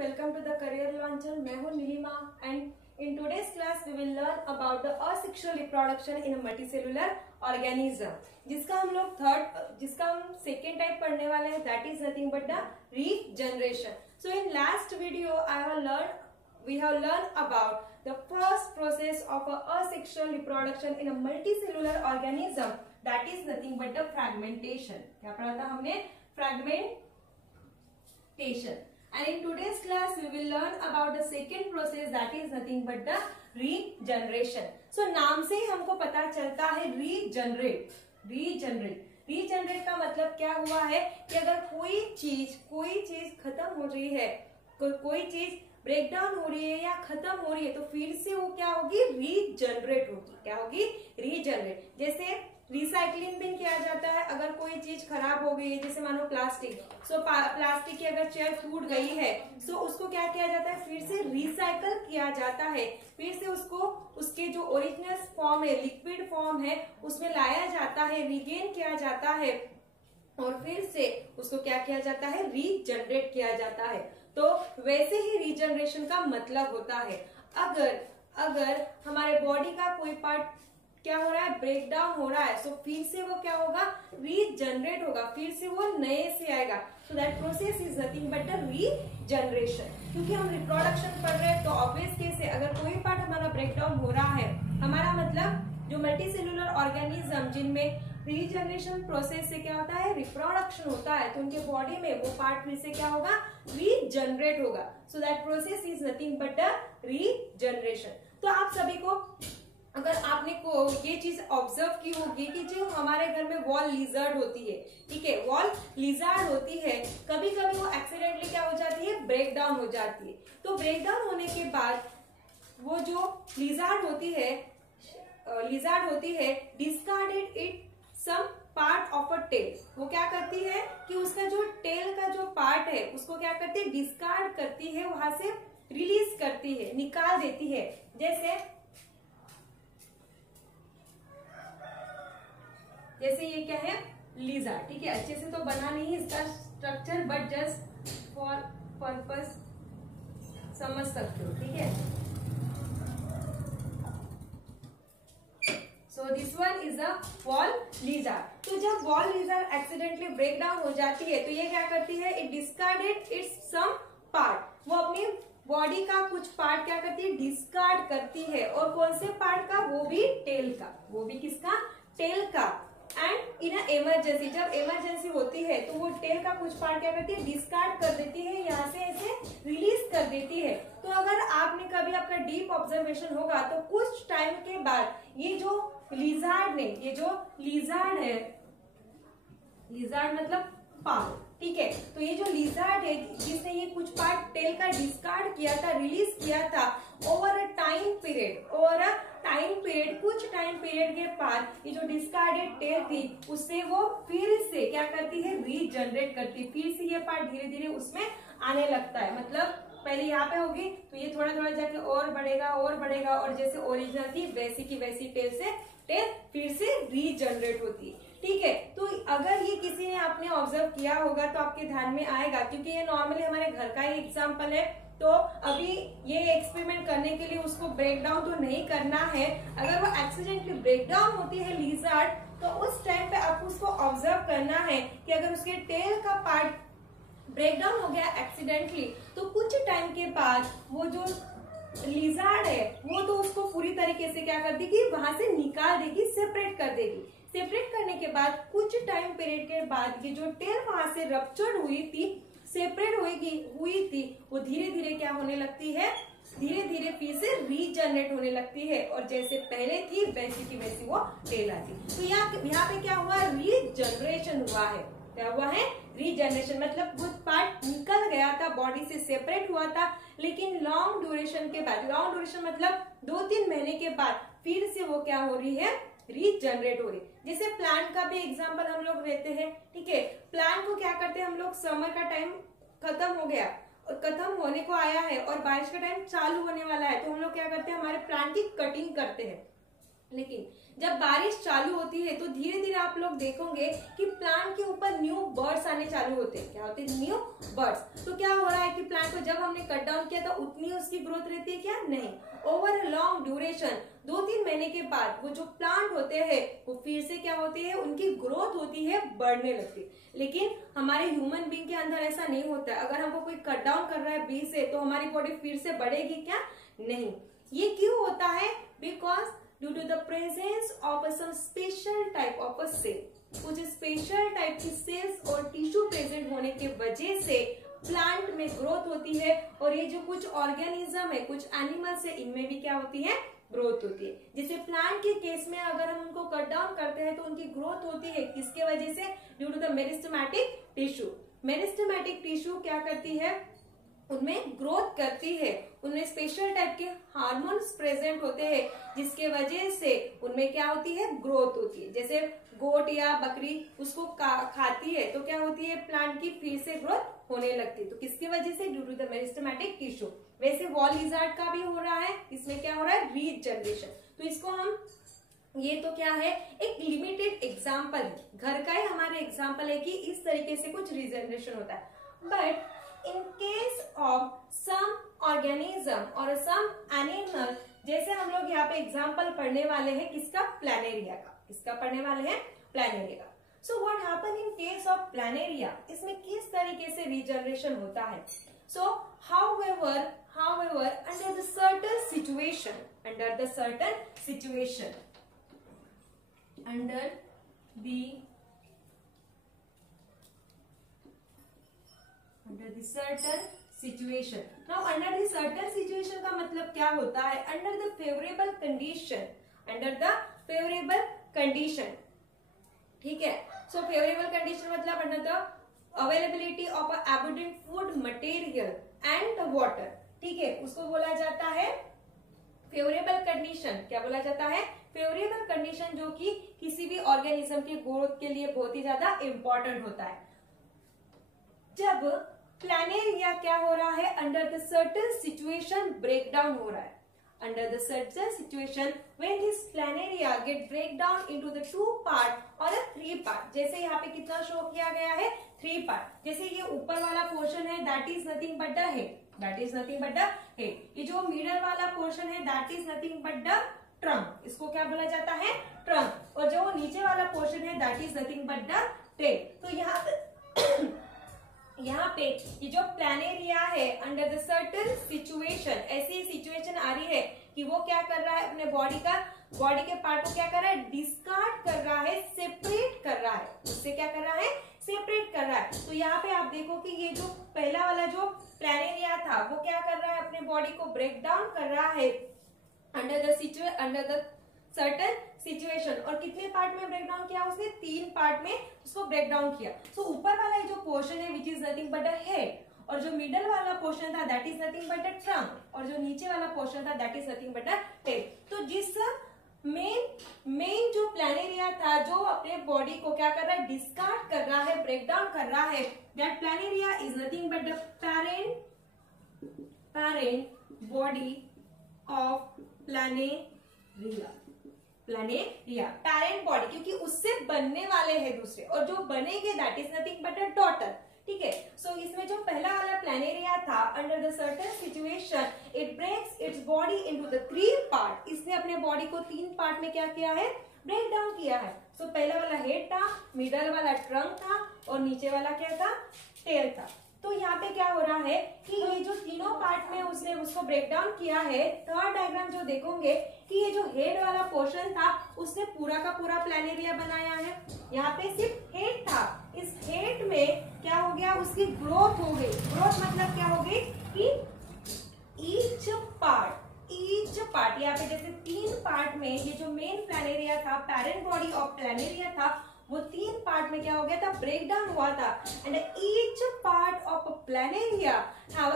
welcome to the Career Launcher. मैं हूँ Nilima and in today's class we will learn about the asexual reproduction in a multicellular organism. जिसका हम second type पढ़ने वाले हैं, that is nothing but the regeneration. So in last video we have learned about the first process of a asexual reproduction in a multicellular organism, that is nothing but the fragmentation. क्या पढ़ा था हमने? Fragmentation. And in today's class we will learn about the second process, that is nothing but the regeneration. So नाम से ही हमको पता चलता है regenerate का मतलब क्या हुआ है कि अगर कोई चीज खत्म हो रही है, कोई चीज ब्रेक डाउन हो रही है या खत्म हो रही है, तो फिर से वो क्या होगी? रीजनरेट होगी। क्या होगी? रीजनरेट। जैसे रिसाइकलिंग भी किया जाता है। अगर कोई चीज खराब हो गई है, जैसे मानो प्लास्टिक, प्लास्टिक की अगर चेयर टूट गई है, सो उसको क्या किया जाता है? फिर से रिसाइकल किया जाता है, फिर से उसको उसके जो ओरिजिनल फॉर्म है, लिक्विड फॉर्म है, उसमें लाया जाता है, रिगेन किया जाता है और फिर से उसको क्या किया जाता है? रीजनरेट किया जाता है। तो वैसे ही रीजनरेशन का मतलब होता है, अगर हमारे बॉडी का कोई पार्ट क्या हो रहा है? ब्रेक डाउन हो रहा है, सो फिर से वो क्या होगा? रीजनरेट होगा, फिर से वो नए से आएगा। So that process is nothing but the regeneration. क्योंकि हम रिप्रोडक्शन पढ़ रहे हैं, तो ऑब्वियस केस है, अगर कोई पार्ट हमारा ब्रेक डाउन हो रहा है, हमारा मतलब जो मल्टीसेलुलर ऑर्गेनिज्म जिनमें रीजनरेशन प्रोसेस से क्या होता है? रिप्रोडक्शन होता है, तो उनके बॉडी में वो पार्ट फिर से क्या होगा? रीजनरेट होगा। So that process is nothing but the regeneration. तो आप सभी को, अगर आपने को ये चीज ऑब्जर्व की होगी कि जो हमारे घर में वॉल लिजर्ड होती है, ठीक है, वॉल लिजर्ड होती है, कभी कभी वो एक्सीडेंटली क्या हो जाती है? ब्रेक डाउन हो जाती है। तो ब्रेक डाउन होने के बाद वो जो लिजर्ड होती है discarded it some part of a tail. वो क्या करती है कि उसका जो टेल का जो पार्ट है उसको क्या करती है? डिस्कार्ड करती है, वहां से रिलीज करती है, निकाल देती है। जैसे ये क्या है? लिजर्ड, ठीक है। अच्छे से तो बना नहीं इसका structure, but just for purpose समझ सकते हो, ठीक है। So this one is a wall lizard. तो जब wall lizard accidentally break down हो जाती है, तो ये क्या करती है? It discarded its some part. वो अपनी बॉडी का कुछ पार्ट क्या करती है? डिस्कार्ड करती है। और कौन से पार्ट का? वो भी टेल का। वो भी किसका? टेल का। एंड इन इमरजेंसी, जब इमरजेंसी होती है तो वो टेल का कुछ पार्ट क्या करती है? डिस्कार्ड कर देती है, यहाँ से ऐसे रिलीज कर देती है। तो अगर आपने कभी आपका डीप ऑब्जर्वेशन होगा, तो कुछ टाइम के बाद ये जो लिजर्ड है, लिजर्ड मतलब पाल, ठीक है। तो ये जो लिजर्ड है जिसने ये कुछ पार्ट टेल का डिस्कार्ड किया था, रिलीज किया था, ओवर अ टाइम पीरियड, कुछ टाइम पीरियड के बाद ये जो डिस्कार्डेड टेल थी उससे वो फिर से क्या करती है? रीजनरेट करती है। फिर से ये पार्ट धीरे धीरे उसमें आने लगता है। मतलब पहले यहाँ पे होगी तो ये थोड़ा थोड़ा जाके और बढ़ेगा, और जैसे ओरिजिनल थी वैसी की वैसी टेल फिर से रीजनरेट होती है, ठीक है। तो अगर ये किसी ने आपने ऑब्जर्व किया होगा तो आपके ध्यान में आएगा, क्योंकि ये नॉर्मली हमारे घर का ही एग्जाम्पल है। तो अभी ये एक्सपेरिमेंट करने के लिए उसको ब्रेक डाउन तो नहीं करना है। अगर वो एक्सीडेंटली ब्रेक डाउन होती है लिजर्ड, तो उस टाइम पे आपको उसको ऑब्जर्व करना है कि अगर उसके टेल का पार्ट ब्रेक डाउन हो गया एक्सीडेंटली, तो कुछ टाइम के बाद वो जो लिजर्ड है वो तो उसको पूरी तरीके से क्या कर देगी? वहां से निकाल देगी, सेपरेट कर देगी। सेपरेट करने के बाद कुछ टाइम पीरियड के बाद ये जो टेल वहां से रप्चर्ड हुई थी, सेपरेट हुई थी, वो धीरे धीरे क्या होने लगती है? धीरे धीरे फिर से रीजनरेट होने लगती है, और जैसे पहले थी वैसी की वैसी वो टेल आती। तो यहाँ पे क्या हुआ? रीजनरेशन हुआ है। क्या हुआ है? रीजनरेशन। मतलब कुछ पार्ट निकल गया था, बॉडी से सेपरेट हुआ था, लेकिन लॉन्ग ड्यूरेशन के बाद, लॉन्ग ड्यूरेशन मतलब 2-3 महीने के बाद फिर से वो क्या हो रही है? रीजनरेट हो रही। जैसे प्लांट का भी एग्जांपल हम लोग लेते हैं, ठीक है। प्लांट को क्या करते हैं हम लोग? समर का टाइम खत्म हो गया और खत्म होने को आया है और बारिश का टाइम चालू होने वाला है, तो हम लोग क्या करते हैं? हमारे प्लांट की कटिंग करते हैं, लेकिन जब बारिश चालू होती है तो धीरे धीरे आप लोग देखोगे कि प्लांट के ऊपर न्यू बर्ड्स आने चालू होते हैं। क्या होते हैं? New birds. तो क्या हो रहा है कि प्लांट को जब हमने कट डाउन किया था उतनी उसकी ग्रोथ रहती है क्या? नहीं। ओवर अ लॉन्ग ड्यूरेशन 2-3 महीने के बाद वो जो प्लांट होते हैं वो फिर से क्या होती है? उनकी ग्रोथ होती है, बढ़ने लगती है। लेकिन हमारे ह्यूमन बीइंग के अंदर ऐसा नहीं होता है। अगर हमको कोई कट डाउन कर रहा है बीज से तो हमारी बॉडी फिर से बढ़ेगी क्या? नहीं। ये क्यों होता है? Because due to the presence of some special type of a cell, कुछ स्पेशल टाइप की सेल्स और टिश्यू प्रेजेंट होने के वजह से प्लांट में ग्रोथ होती है। और ये जो कुछ ऑर्गेनिज्म है, कुछ एनिमल्स है, इनमें भी क्या होती है? ग्रोथ होती है। जैसे प्लांट के केस में अगर हम उनको कट डाउन करते हैं तो उनकी ग्रोथ होती है किसके वजह से? Due to the meristematic tissue. Meristematic tissue क्या करती है? उनमें ग्रोथ करती है। उनमें स्पेशल टाइप के हार्मोन्स प्रेजेंट होते हैं जिसके वजह से उनमें क्या होती है? ग्रोथ होती है। जैसे गोट या बकरी उसको खाती है तो क्या होती है? प्लांट की फिर से ग्रोथ होने लगती है। तो किसकी वजह से? Due to the meristematic tissue. वैसे वॉल लिज़ार्ड का भी हो रहा है। इसमें क्या हो रहा है? रीजनरेशन। तो इसको हम, ये तो क्या है? एक लिमिटेड एग्जाम्पल है, घर का ही हमारे एग्जाम्पल है कि इस तरीके से कुछ रीजनरेशन होता है। But in case of some organism or some animal, जैसे हम लोग यहाँ पे एग्जाम्पल पढ़ने वाले हैं किसका? प्लानेरिया का। किसका पढ़ने वाले हैं? प्लानेरिया का। So what happen in case of Planaria? इसमें किस तरीके से रीजनरेशन होता है? सो however under the certain situation, under the certain situation, under the certain situation. Now under the certain situation का मतलब क्या होता है? Under the favorable condition, under the favorable condition, ठीक है। So favorable condition मतलब under the availability of a abundant food material and water, ठीक है, उसको बोला जाता है फेवरेबल कंडीशन। क्या बोला जाता है? फेवरेबल कंडीशन, जो कि किसी भी ऑर्गेनिज्म के ग्रोथ के लिए बहुत ही ज्यादा इंपॉर्टेंट होता है। जब प्लानेरिया क्या हो रहा है? Under the certain situation breakdown हो रहा है। Under the certain situation when this planaria get break down into the 2 part और 3 पार्ट। जैसे यहाँ पे कितना शो किया गया है? 3 पार्ट। जैसे ये ऊपर वाला पोर्शन है that is nothing but the head, that is nothing but the head. ये जो मिडल वाला पोर्शन है that is nothing but the trunk, इसको क्या बोला जाता है? ट्रंक। और जो नीचे वाला पोर्शन है that is nothing but the tail. तो यहाँ पे ये जो प्लानेरिया है अंडर द सर्टेन सिचुएशन, ऐसी सिचुएशन आ रही है कि वो क्या कर रहा है? अपने बॉडी के पार्ट को क्या कर रहा है? डिस्कार्ड कर रहा है, सेपरेट कर रहा है। उससे क्या कर रहा है? सेपरेट कर रहा है। तो यहाँ पे आप देखो कि ये जो पहला वाला जो प्लानेरिया था वो क्या कर रहा है? अपने बॉडी को ब्रेक डाउन कर रहा है अंडर द सर्टेन सिचुएशन। और कितने पार्ट में ब्रेक डाउन किया उसने? 3 पार्ट में उसको ब्रेक डाउन किया। सो ऊपर वाला जो पोर्शन है which is nothing but the head, और जो मिडल वाला पोर्शन था that is nothing but the trunk, और जो नीचे वाला पोर्शन था that is nothing but the tail. तो जिस मेन जो प्लानेरिया था जो अपने बॉडी को क्या कर रहा है? डिस्कार्ड कर रहा है, ब्रेक डाउन कर रहा है, that planaria is nothing but the parent body of planaria. Parent body, क्योंकि उससे बनने वाले हैं दूसरे, और जो बनेंगे that is nothing but a daughter, ठीक है। सो इसमें जो पहला वाला प्लानेरिया था under the certain situation it breaks its body into the 3 part. इसने अपने बॉडी को 3 पार्ट में क्या किया है? ब्रेक डाउन किया है। सो पहला वाला हेड था, मिडल वाला ट्रंक था, और नीचे वाला क्या था? टेल था। तो यहाँ पे क्या हो रहा है कि ये जो तीनों पार्ट में उसने उसको ब्रेक डाउन किया है। थर्ड डायग्राम जो देखोगे कि ये जो हेड वाला पोर्शन था उसने पूरा का पूरा प्लानेरिया बनाया है। यहाँ पे सिर्फ हेड था, इस हेड में क्या हो गया? उसकी ग्रोथ हो गई। ग्रोथ मतलब क्या हो गई कि ईच पार्ट यहाँ पे जैसे 3 पार्ट में ये जो मेन प्लानेरिया था, पैरेंट बॉडी ऑफ प्लानेरिया था, वो 3 पार्ट में क्या हो गया था? ब्रेक डाउन हुआ था। And each part of a planaria have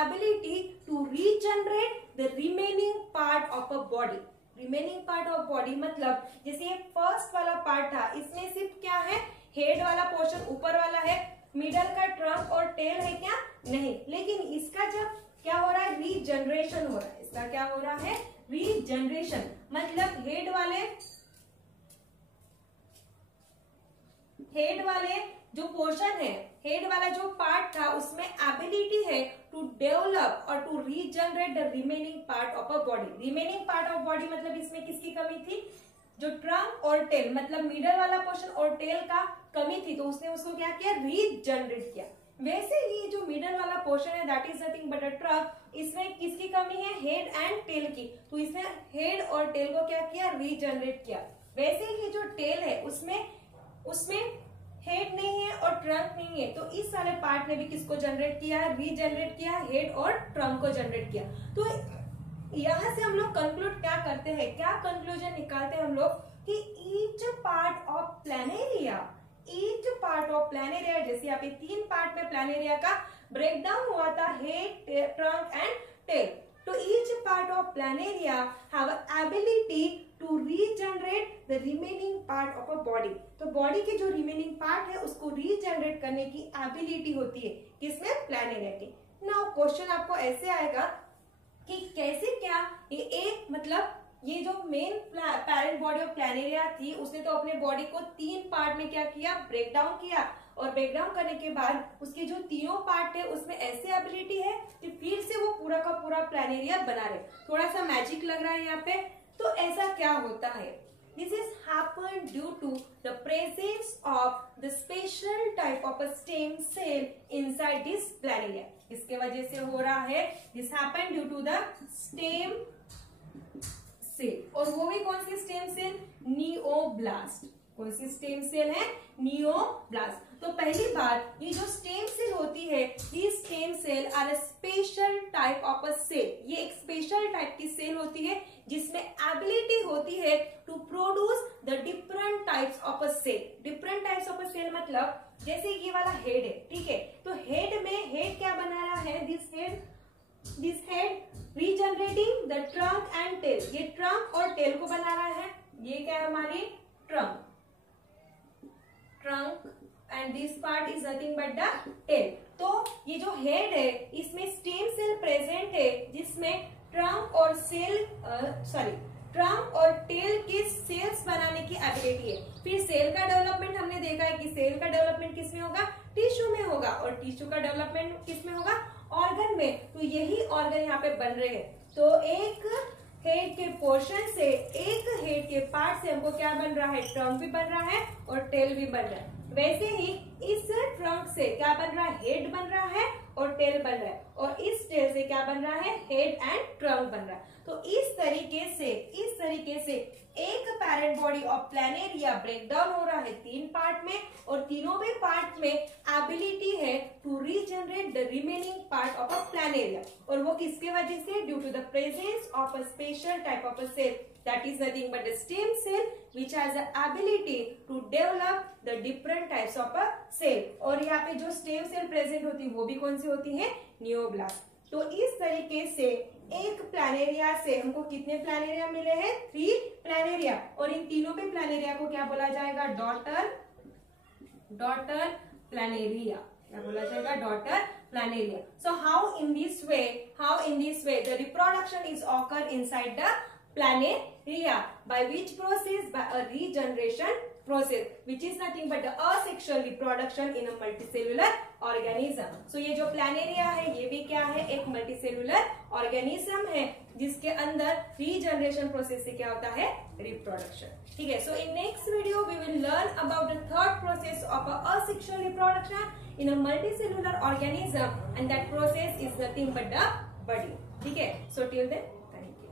ability to regenerate the remaining part of a body. Remaining part of body मतलब जैसे ये फर्स्ट वाला पार्ट था, इसमें सिर्फ क्या है? हेड वाला पोर्शन ऊपर वाला है, मिडल का ट्रंक और टेल है क्या? नहीं। लेकिन इसका जब क्या हो रहा है, रीजनरेशन हो रहा है, इसका क्या हो रहा है, रीजनरेशन। मतलब हेड वाले जो पोर्शन है, हेड वाला जो पार्ट था उसमें एबिलिटी है टू डेवलप और to regenerate the remaining part of a body. Remaining part of body मतलब इसमें किसकी कमी थी, जो ट्रंक और टेल मतलब मिडल वाला पोर्शन और टेल का कमी थी, तो उसने उसको क्या किया, रीजनरेट किया। वैसे ही जो मिडल वाला पोर्शन है that is nothing but a trunk, इसमें किसकी कमी है, हेड एंड टेल की, तो इसने हेड और टेल को क्या किया, रीजनरेट किया। वैसे ही जो टेल है उसमें हेड नहीं है और ट्रंक नहीं है, तो इस सारे पार्ट ने भी किसको जनरेट किया, रीजनरेट किया, हेड और ट्रंक को जनरेट किया। तो यहां से हम लोग कंक्लूड क्या करते हैं, क्या कंक्लूजन निकालते हैं हम लोग कि ईच पार्ट ऑफ प्लानेरिया, जैसे यहाँ पे 3 पार्ट में प्लानेरिया का ब्रेकडाउन हुआ था, हेड, ट्रंक एंड टेल। तो each part of planaria have ability to regenerate the remaining part of a body. तो बॉडी के जो रिमेनिंग पार्ट है उसको रीजनरेट करने की एबिलिटी होती है किसमें, प्लानेरिया की। नाउ क्वेश्चन आपको ऐसे आएगा कि कैसे, क्या ये एक मतलब ये जो main parent body of Planaria थी उसने तो अपने बॉडी को 3 पार्ट में क्या किया, ब्रेकडाउन किया, और ब्रेकडाउन करने के बाद उसके जो तीनों पार्ट है उसमें ऐसे एबिलिटी है कि फिर से वो पूरा का पूरा प्लानेरिया बना रहे। थोड़ा सा मैजिक लग रहा है यहाँ पे, तो ऐसा क्या होता है, this is happen due to the presence of the special type of a stem cell inside this planaria. इसके वजह से हो रहा है, this happen due to the stem cell, और वो भी कौन सी स्टेम सेल, नियोब्लास्ट। कौन सी स्टेम सेल है, नियोब्लास्ट। तो पहली बात, ये जो स्टेम सेल होती है, ये stem cell are a special type of a cell. ये एक स्पेशल टाइप की सेल होती है जिसमें एबिलिटी होती है to produce the different types of a cell. Different types of a cell मतलब जैसे ये वाला हेड है, ठीक है, तो हेड में हेड क्या बना रहा है, this head regenerating the trunk and tail. ये ट्रंक और टेल को बना रहा है, ये क्या है हमारी trunk and this part is nothing but the tail. तो ये जो हेड है इसमें स्टेम सेल प्रेजेंट है जिसमें ट्रंक और टेल के सेल्स बनाने की एबिलिटी है। फिर सेल का डेवलपमेंट हमने देखा है कि सेल का डेवलपमेंट किसमें होगा, टिश्यू में होगा, और टिश्यू का डेवलपमेंट किसमें होगा, ऑर्गन में। तो यही ऑर्गन यहाँ पे बन रहे हैं। तो एक हेड के पोर्शन से, एक हेड के पार्ट से हमको क्या बन रहा है, ट्रंक भी बन रहा है और टेल भी बन रहा है। वैसे ही इस ट्रंक से क्या बन रहा है, हेड बन रहा है और टेल बन रहा है, और इस टेल से क्या बन रहा है, हेड एंड ट्रंक बन रहा है। तो इस तरीके से एक parent body of Planaria breakdown हो रहा है 3 पार्ट में, और तीनों भी पार्ट में एबिलिटी है to regenerate the remaining part of a planaria. और वो किसके वजह से, due to the presence of a special type of a cell that is nothing but the stem cell which has the ability to develop the different types of a cell। और यहाँ पे जो stem cell present होती है वो भी कौन सी होती है, नियोब्लास्ट। तो इस तरीके से एक प्लानेरिया से हमको कितने प्लानेरिया मिले हैं, 3 प्लानेरिया, और इन तीनों पे प्लानेरिया को क्या बोला जाएगा, डॉटर प्लानेरिया। क्या बोला जाएगा, daughter Planaria. So how in this way the reproduction is occur inside the planaria, by which process, by a regeneration process, which is nothing but the asexual reproduction in a multicellular organism। So ये जो planaria है ये भी क्या है, एक multicellular organism है जिसके अंदर रीजनरेशन प्रोसेस से क्या होता है, रिप्रोडक्शन। ठीक है, so in next video we will learn about the third process of a asexual reproduction in a multicellular organism, and that process is nothing but the budding. ठीक है, so till then thank you.